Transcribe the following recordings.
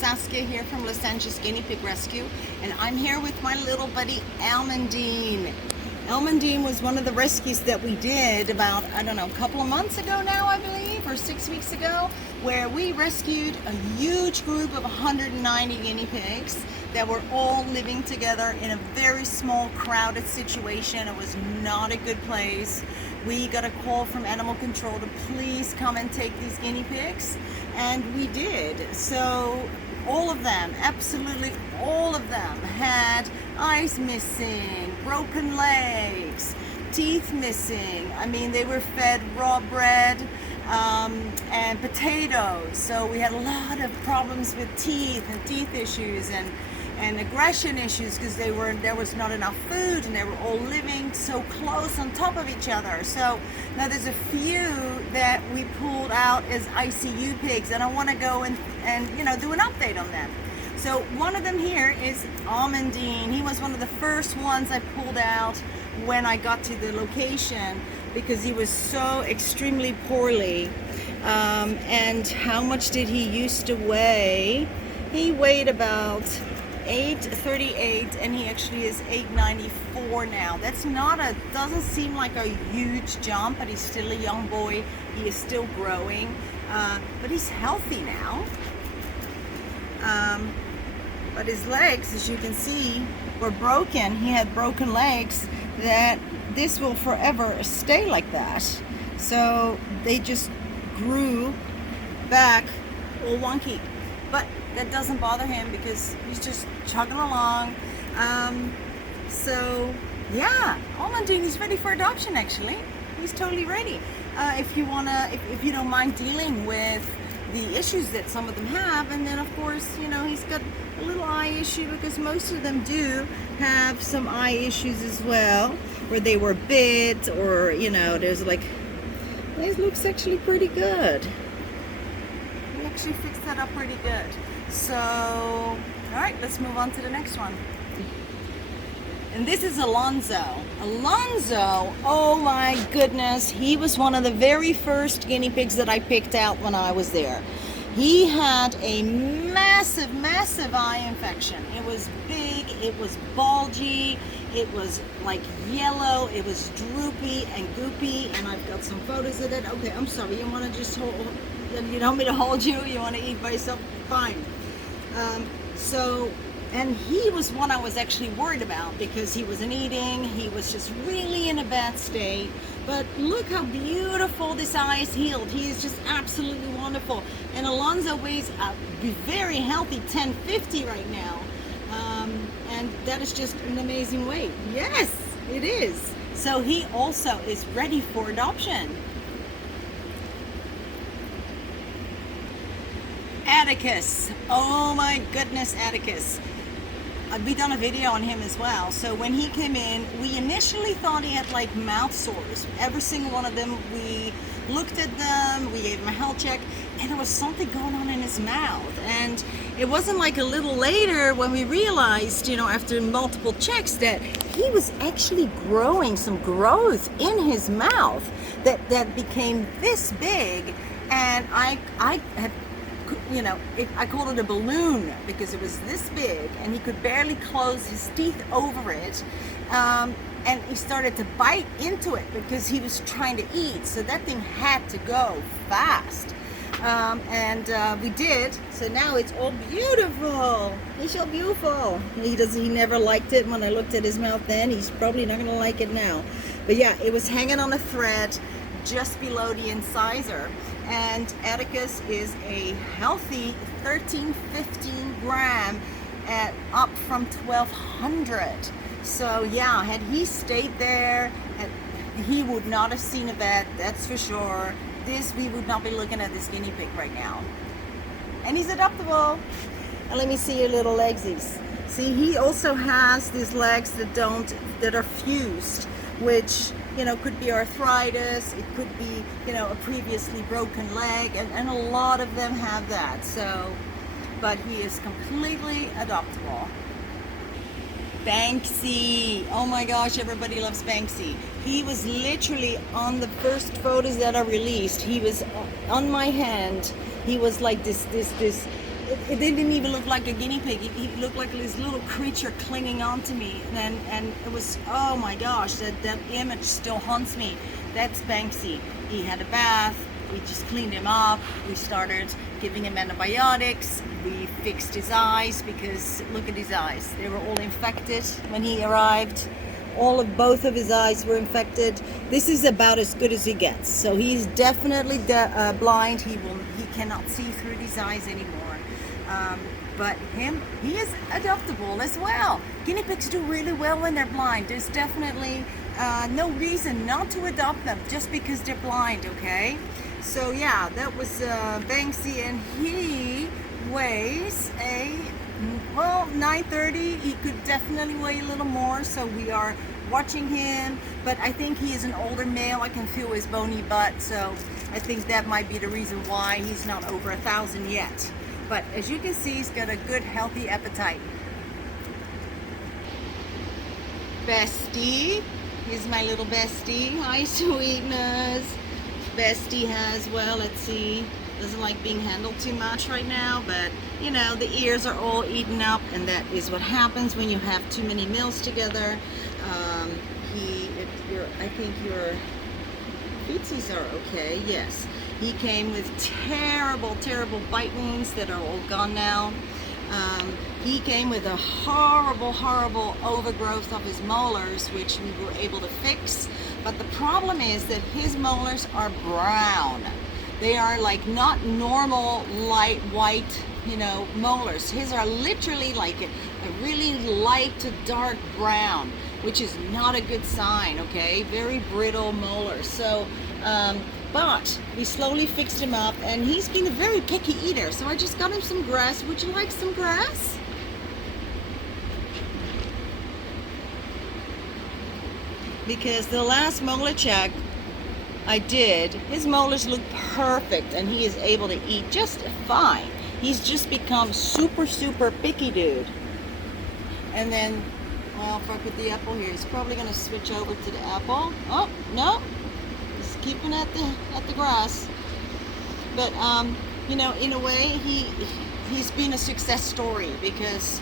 Saskia here from Los Angeles Guinea Pig Rescue, and I'm here with my little buddy Alvin. Alvin was one of the rescues that we did about, I don't know, a couple of months ago now, I believe, or 6 weeks ago, where we rescued a huge group of 190 guinea pigs that were all living together in a very small, crowded situation. It was not a good place. We got a call from animal control to please come and take these guinea pigs, and we did. So all of them, absolutely all of them, had eyes missing, broken legs, teeth missing. I mean, they were fed raw bread and potatoes. So we had a lot of problems with teeth and teeth issues and aggression issues because there was not enough food, and they were all living so close on top of each other. So now there's a few that we pulled out as ICU pigs, and I want to go and do an update on them. So one of them here is Alvin. He was one of the first ones I pulled out when I got to the location because he was so extremely poorly. And how much did he used to weigh? He weighed about 838, and he actually is 894 now. That's doesn't seem like a huge jump, but he's still a young boy. He is still growing, but he's healthy now. But his legs, as you can see, were broken. He had broken legs that this will forever stay like that. So they just grew back all wonky. But that doesn't bother him because he's just chugging along. So yeah, Alvin, he's ready for adoption. Actually, he's totally ready. If you don't mind dealing with the issues that some of them have, and then of course, he's got a little eye issue because most of them do have some eye issues as well, where they were bit, or there's like, this looks actually pretty good. We actually fixed that up pretty good. So, all right, let's move on to the next one. And this is Alonzo. Alonzo, oh my goodness, he was one of the very first guinea pigs that I picked out when I was there. He had a massive, massive eye infection. It was big, it was bulgy, it was like yellow, it was droopy and goopy, and I've got some photos of it. Okay, I'm sorry, you want to just hold, you don't want me to hold you? You want to eat by yourself? Fine. And he was one I was actually worried about because he wasn't eating. He was just really in a bad state. But look how beautiful this eye is healed. He is just absolutely wonderful. And Alonzo weighs a very healthy 1050 right now. And that is just an amazing weight. Yes, it is. So he also is ready for adoption. Atticus, oh my goodness, Atticus. We done a video on him as well. So when he came in, we initially thought he had like mouth sores. Every single one of them, we looked at them, we gave him a health check, and there was something going on in his mouth. And it wasn't like a little later when we realized, after multiple checks, that he was actually growing some growth in his mouth that became this big. And I had, I called it a balloon because it was this big, and he could barely close his teeth over it. And he started to bite into it because he was trying to eat. So that thing had to go fast. We did. So now it's all beautiful. He's so beautiful. He never liked it when I looked at his mouth then. He's probably not going to like it now. But yeah, it was hanging on a thread just below the incisor. And Atticus is a healthy 13-15 gram up from 1200. So yeah, had he stayed there, he would not have seen a vet, that's for sure. We would not be looking at this guinea pig right now. And he's adoptable. And let me see your little legsies. See, he also has these legs that are fused, which could be arthritis, it could be, a previously broken leg, and a lot of them have that. So, but he is completely adoptable. Banksy, oh my gosh, everybody loves Banksy. He was literally on the first photos that are released. He was on my hand. He was like this. it didn't even look like a guinea pig. He looked like this little creature clinging on to me, and it was, oh my gosh, that image still haunts me. That's Banksy. He had a bath. We just cleaned him up. We started giving him antibiotics. We fixed his eyes because look at his eyes. They were all infected when he arrived. Both of his eyes were infected. This is about as good as he gets. So he's definitely blind. He cannot see through these eyes anymore. But he is adoptable as well. Guinea pigs do really well when they're blind. There's definitely no reason not to adopt them just because they're blind, okay? So yeah, that was Banksy, and he weighs 930. He could definitely weigh a little more, so we are watching him, but I think he is an older male. I can feel his bony butt, so I think that might be the reason why he's not over 1,000 yet. But as you can see, he's got a good healthy appetite. Bestie, here's my little Bestie. Hi, sweetness. Bestie has, well, let's see, doesn't like being handled too much right now, but you know, the ears are all eaten up, and that is what happens when you have too many meals together. I think your feetsies are okay. Yes, he came with terrible bite wounds that are all gone now. He came with a horrible overgrowth of his molars, which we were able to fix, but the problem is that his molars are brown. They are like not normal light white, you know, molars. His are literally like a really light to dark brown, which is not a good sign, okay? Very brittle molars. So, but we slowly fixed him up, and he's been a very picky eater. So I just got him some grass. Would you like some grass? Because the last molar check I did, his molars look perfect, and he is able to eat just fine. He's just become super picky dude. And then, well, if I put the apple here, he's probably gonna switch over to the apple. Oh no, he's keeping at the grass. But you know, in a way, he's been a success story, because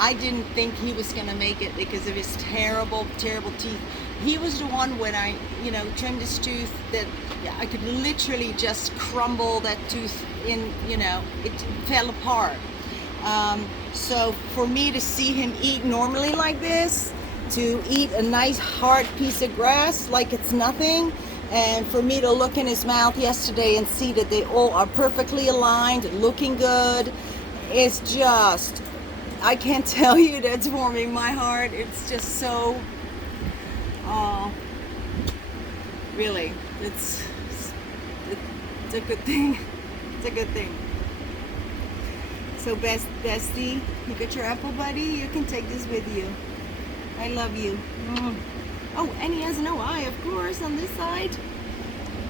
I didn't think he was gonna make it because of his terrible teeth. He was the one, when I, you know, trimmed his tooth, that I could literally just crumble that tooth in, you know, it fell apart. So for me to see him eat normally like this, to eat a nice hard piece of grass like it's nothing, and for me to look in his mouth yesterday and see that they all are perfectly aligned and looking good, it's just, I can't tell you, that's warming my heart. It's just so, oh, really, it's a good thing. It's a good thing. So Bestie, you got your apple, buddy? You can take this with you. I love you. Oh, and he has no eye, of course, on this side.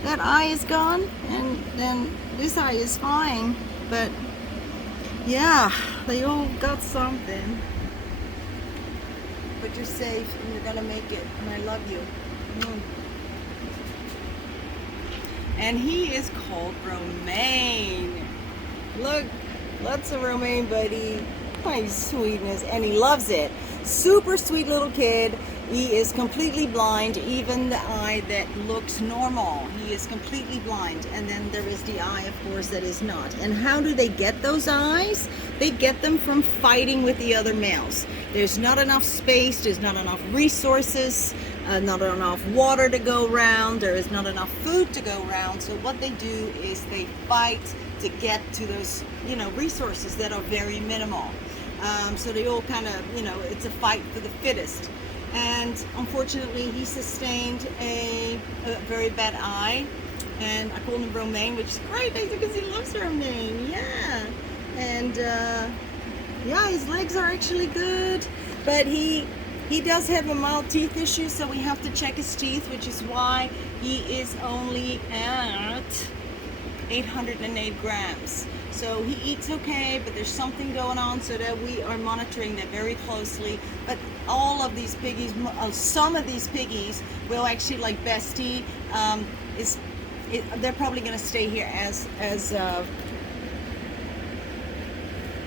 That eye is gone, and then this eye is fine. But yeah, they all got something. But you're safe, and you're gonna make it, and I love you. And he is called Romaine. Look, lots of Romaine, buddy. My sweetness, and he loves it. Super sweet little kid. He is completely blind, even the eye that looks normal. He is completely blind. And then there is the eye, of course, that is not. And how do they get those eyes? They get them from fighting with the other males. There's not enough space, there's not enough resources, not enough water to go around, there is not enough food to go around. So what they do is they fight to get to those, you know, resources that are very minimal. So they all kind of, you know, it's a fight for the fittest. And unfortunately, he sustained a very bad eye, and I called him Romaine, which is great because he loves Romaine. Yeah, and yeah, his legs are actually good, but he does have a mild teeth issue, so we have to check his teeth, which is why he is only at 808 grams. So he eats okay, but there's something going on, so that we are monitoring that very closely. But all of these piggies, some of these piggies will actually, like Bestie, they're probably going to stay here as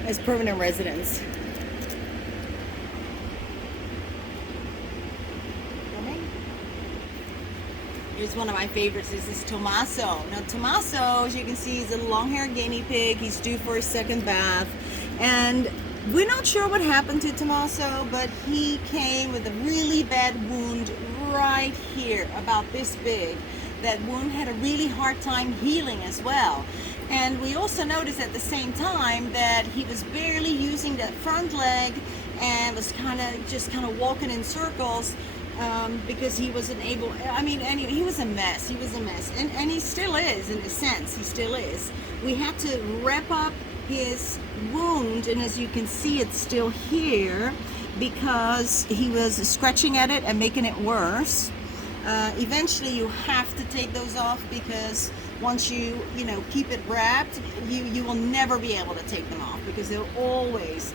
as permanent residents. Romaine? Here's one of my favorites. This is Momoso. Now Momoso, as you can see, is a long-haired guinea pig. He's due for his second bath, and we're not sure what happened to Momoso, but he came with a really bad wound right here, about this big. That wound had a really hard time healing as well. And we also noticed at the same time that he was barely using that front leg and was kind of walking in circles because he wasn't able, I mean, anyway, he was a mess. He was a mess. And he still is, in a sense. He still is. We had to wrap up his wound, and as you can see, it's still here because he was scratching at it and making it worse. Eventually you have to take those off, because once you keep it wrapped, you will never be able to take them off, because they'll always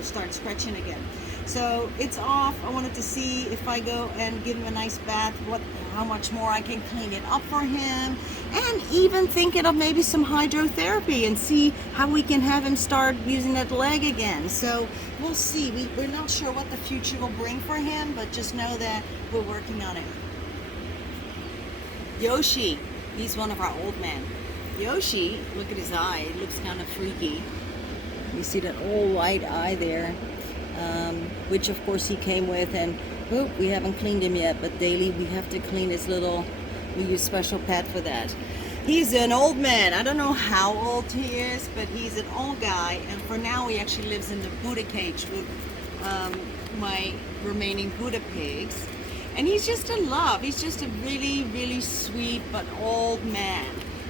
start scratching again. So it's off. I wanted to see if I go and give him a nice bath, how much more I can clean it up for him, and even thinking of maybe some hydrotherapy and see how we can have him start using that leg again. So we'll see. We're not sure what the future will bring for him, but just know that we're working on it. Yoshi, he's one of our old men. Yoshi, look at his eye. It looks kind of freaky. You see that old white eye there, which of course he came with, and we haven't cleaned him yet, but daily we have to clean his little, we use special pad for that. He's an old man. I don't know how old he is, but he's an old guy, and for now he actually lives in the Buddha cage with my remaining Buddha pigs. And he's just a love. He's just a really, really sweet but old man.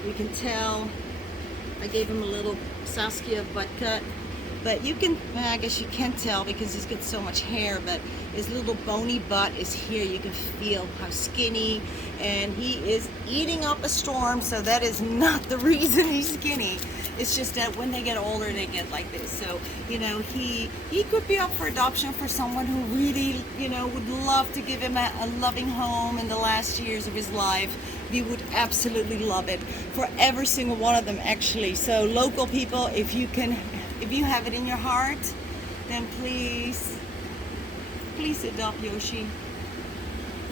You can tell. I gave him a little Saskia butt cut, but you can, I guess you can't tell because he's got so much hair, but his little bony butt is here. You can feel how skinny, and he is eating up a storm, so that is not the reason he's skinny. It's just that when they get older, they get like this. So, he could be up for adoption for someone who really, would love to give him a loving home in the last years of his life. We would absolutely love it for every single one of them, actually. So local people, if you have it in your heart, then please adopt Yoshi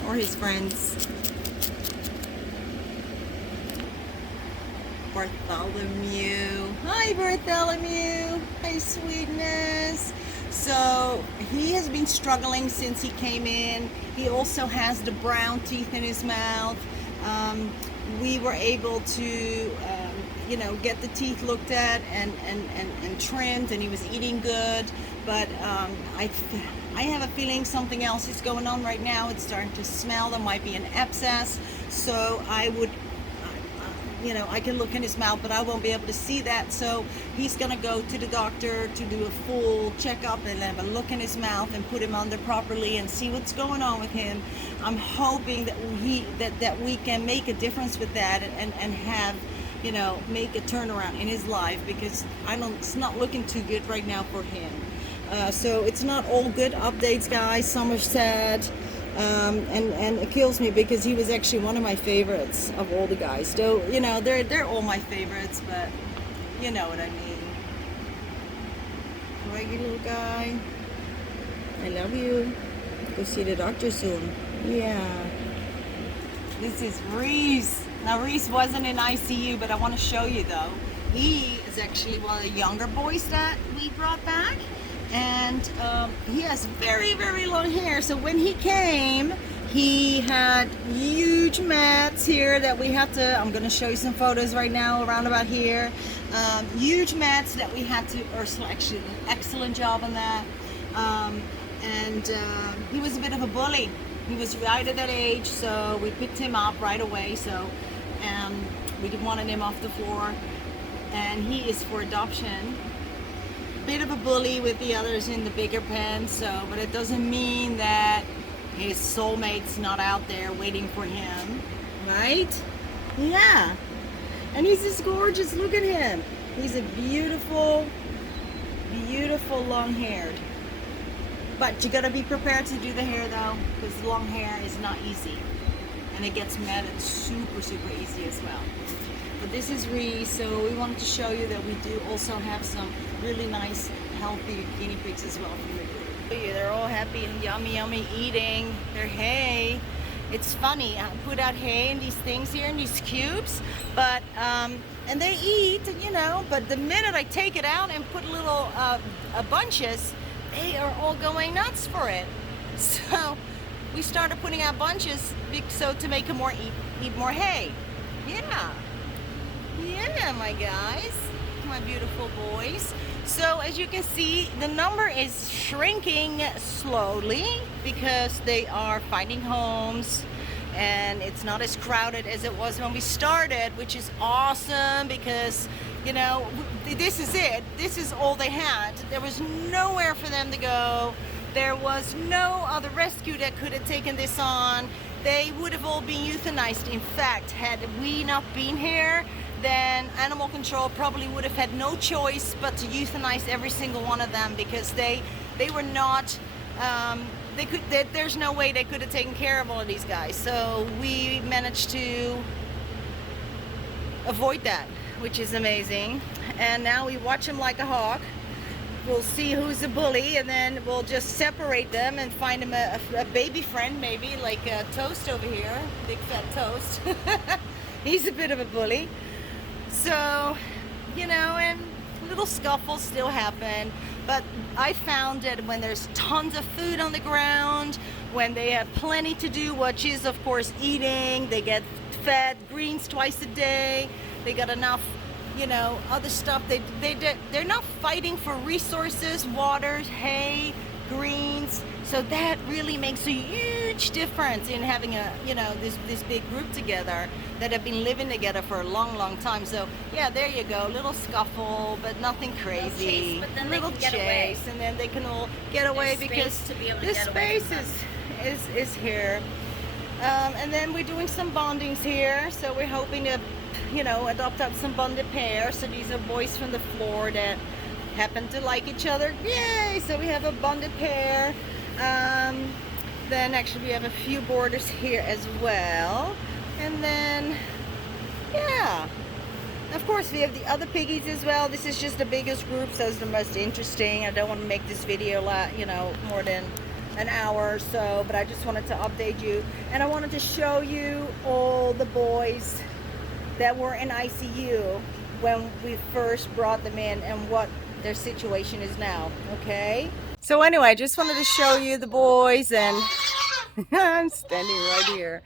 or his friends. Birthelemu. Hi, Birthelemu. Hi, sweetness. So he has been struggling since he came in. He also has the brown teeth in his mouth. We were able to, get the teeth looked at and trimmed, and he was eating good. But I have a feeling something else is going on right now. It's starting to smell. There might be an abscess. So I would, I can look in his mouth, but I won't be able to see that. So he's going to go to the doctor to do a full checkup and have a look in his mouth and put him under properly and see what's going on with him. I'm hoping that we can make a difference with that and have, make a turnaround in his life, because it's not looking too good right now for him. So it's not all good updates, guys. Some are sad. And it kills me because he was actually one of my favorites of all the guys. Though, they're all my favorites, but you know what I mean. Alright, you little guy. I love you. Go see the doctor soon. Yeah. This is Rhys. Now, Rhys wasn't in ICU, but I want to show you though. He is actually one of the younger boys that we brought back. And he has very, very long hair. So when he came, he had huge mats here that we had to, I'm going to show you some photos right now around about here. Huge mats that we had to, Ursula actually did an excellent job on that. He was a bit of a bully. He was right at that age, so we picked him up right away. So we wanted him off the floor, and he is for adoption. Bit of a bully with the others in the bigger pen, but it doesn't mean that his soulmate's not out there waiting for him, right? Yeah. And he's just gorgeous. Look at him. He's a beautiful, beautiful long-haired. But you gotta be prepared to do the hair though, because long hair is not easy, and it gets matted super, super easy as well. But this is Rhys, so we wanted to show you that we do also have some really nice, healthy guinea pigs as well from the group. They're all happy and yummy eating their hay. It's funny, I put out hay in these things here in these cubes, but and they eat, you know, but the minute I take it out and put little bunches, they are all going nuts for it. So we started putting out bunches so to make them more eat more hay. Yeah, my guys, my beautiful boys. So as you can see, the number is shrinking slowly because they are finding homes and it's not as crowded as it was when we started, which is awesome because, you know, this is it. This is all they had. There was nowhere for them to go. There was no other rescue that could have taken this on. They would have all been euthanized. In fact, had we not been here, then animal control probably would have had no choice but to euthanize every single one of them because they were not, there's no way they could have taken care of all of these guys. So we managed to avoid that, which is amazing. And now we watch them like a hawk. We'll see who's a bully, and then we'll just separate them and find them a baby friend, maybe like Toast over here, big fat Toast. He's a bit of a bully. So, you know, and little scuffles still happen, but I found that when there's tons of food on the ground, when they have plenty to do, which is of course eating, they get fed greens twice a day, they got enough, you know, other stuff. They're not fighting for resources, water, hay, greens. So that really makes a huge difference in having a, you know, this big group together that have been living together for a long time. So yeah, there you go, little scuffle, but nothing crazy. Little chase, but then little they can get chase, away. and then they can all get away There's because space to be able to this get away space from is here. And then we're doing some bondings here, so we're hoping to, you know, adopt out some bonded pairs. So these are boys from the floor that happen to like each other. Yay! So we have a bonded pair. Then actually we have a few boarders here as well. And then, yeah, of course we have the other piggies as well. This is just the biggest group, so it's the most interesting. I don't want to make this video, you know, more than an hour or so, but I just wanted to update you. And I wanted to show you all the boys that were in ICU when we first brought them in and what their situation is now, okay? So anyway, I just wanted to show you the boys, and I'm standing right here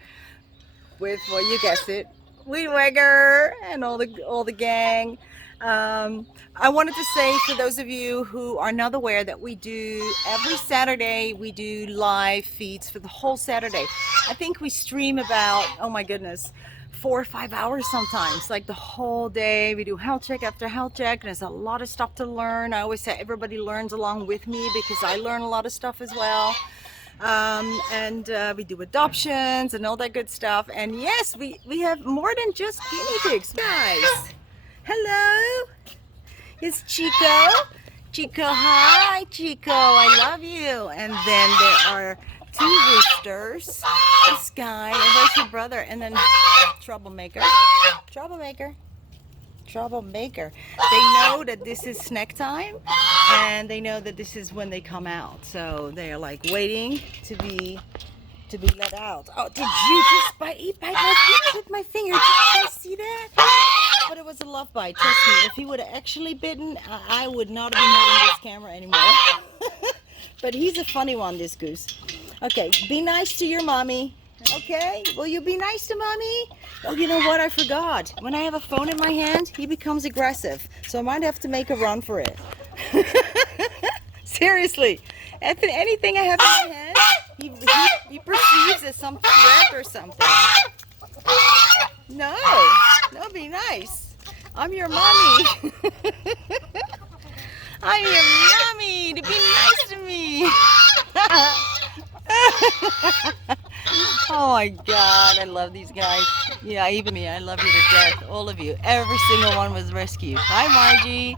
with, well, you guessed it, Wee Wagger and all the gang. I wanted to say, for those of you who are not aware, that we do every Saturday, we do live feeds for the whole Saturday. I think we stream about, oh my goodness, 4 or 5 hours sometimes, like the whole day. We do health check after health check, and there's a lot of stuff to learn. I always say everybody learns along with me because I learn a lot of stuff as well. We do adoptions and all that good stuff. And yes, we have more than just guinea pigs, guys. Hello, it's Chico. Chico, hi Chico, I love you. And then there are 2 roosters, this guy, and there's your brother, and then Troublemaker. They know that this is snack time, and they know that this is when they come out. So they're like waiting to be let out. Oh, did you just bite my finger with my finger? Did you guys see that? But it was a love bite. Trust me, if he would have actually bitten, I would not have been holding this camera anymore. But he's a funny one, this goose. Okay, be nice to your mommy. Okay, will you be nice to mommy? Oh, you know what? I forgot. When I have a phone in my hand, he becomes aggressive. So I might have to make a run for it. Seriously, anything I have in my hand, he perceives as some threat or something. No, be nice. I'm your mommy. I'm your mommy. To be nice to me. Oh my God, I love these guys. Yeah, even me, I love you to death. All of you. Every single one was rescued. Hi, Margie.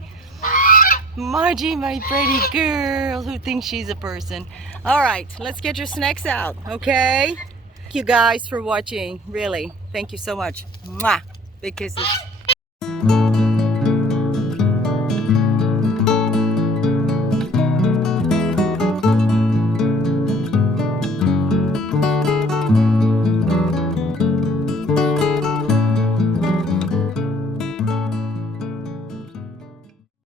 Margie, my pretty girl who thinks she's a person. All right, let's get your snacks out, okay? Thank you guys for watching. Really, thank you so much. Mwah. Big kisses.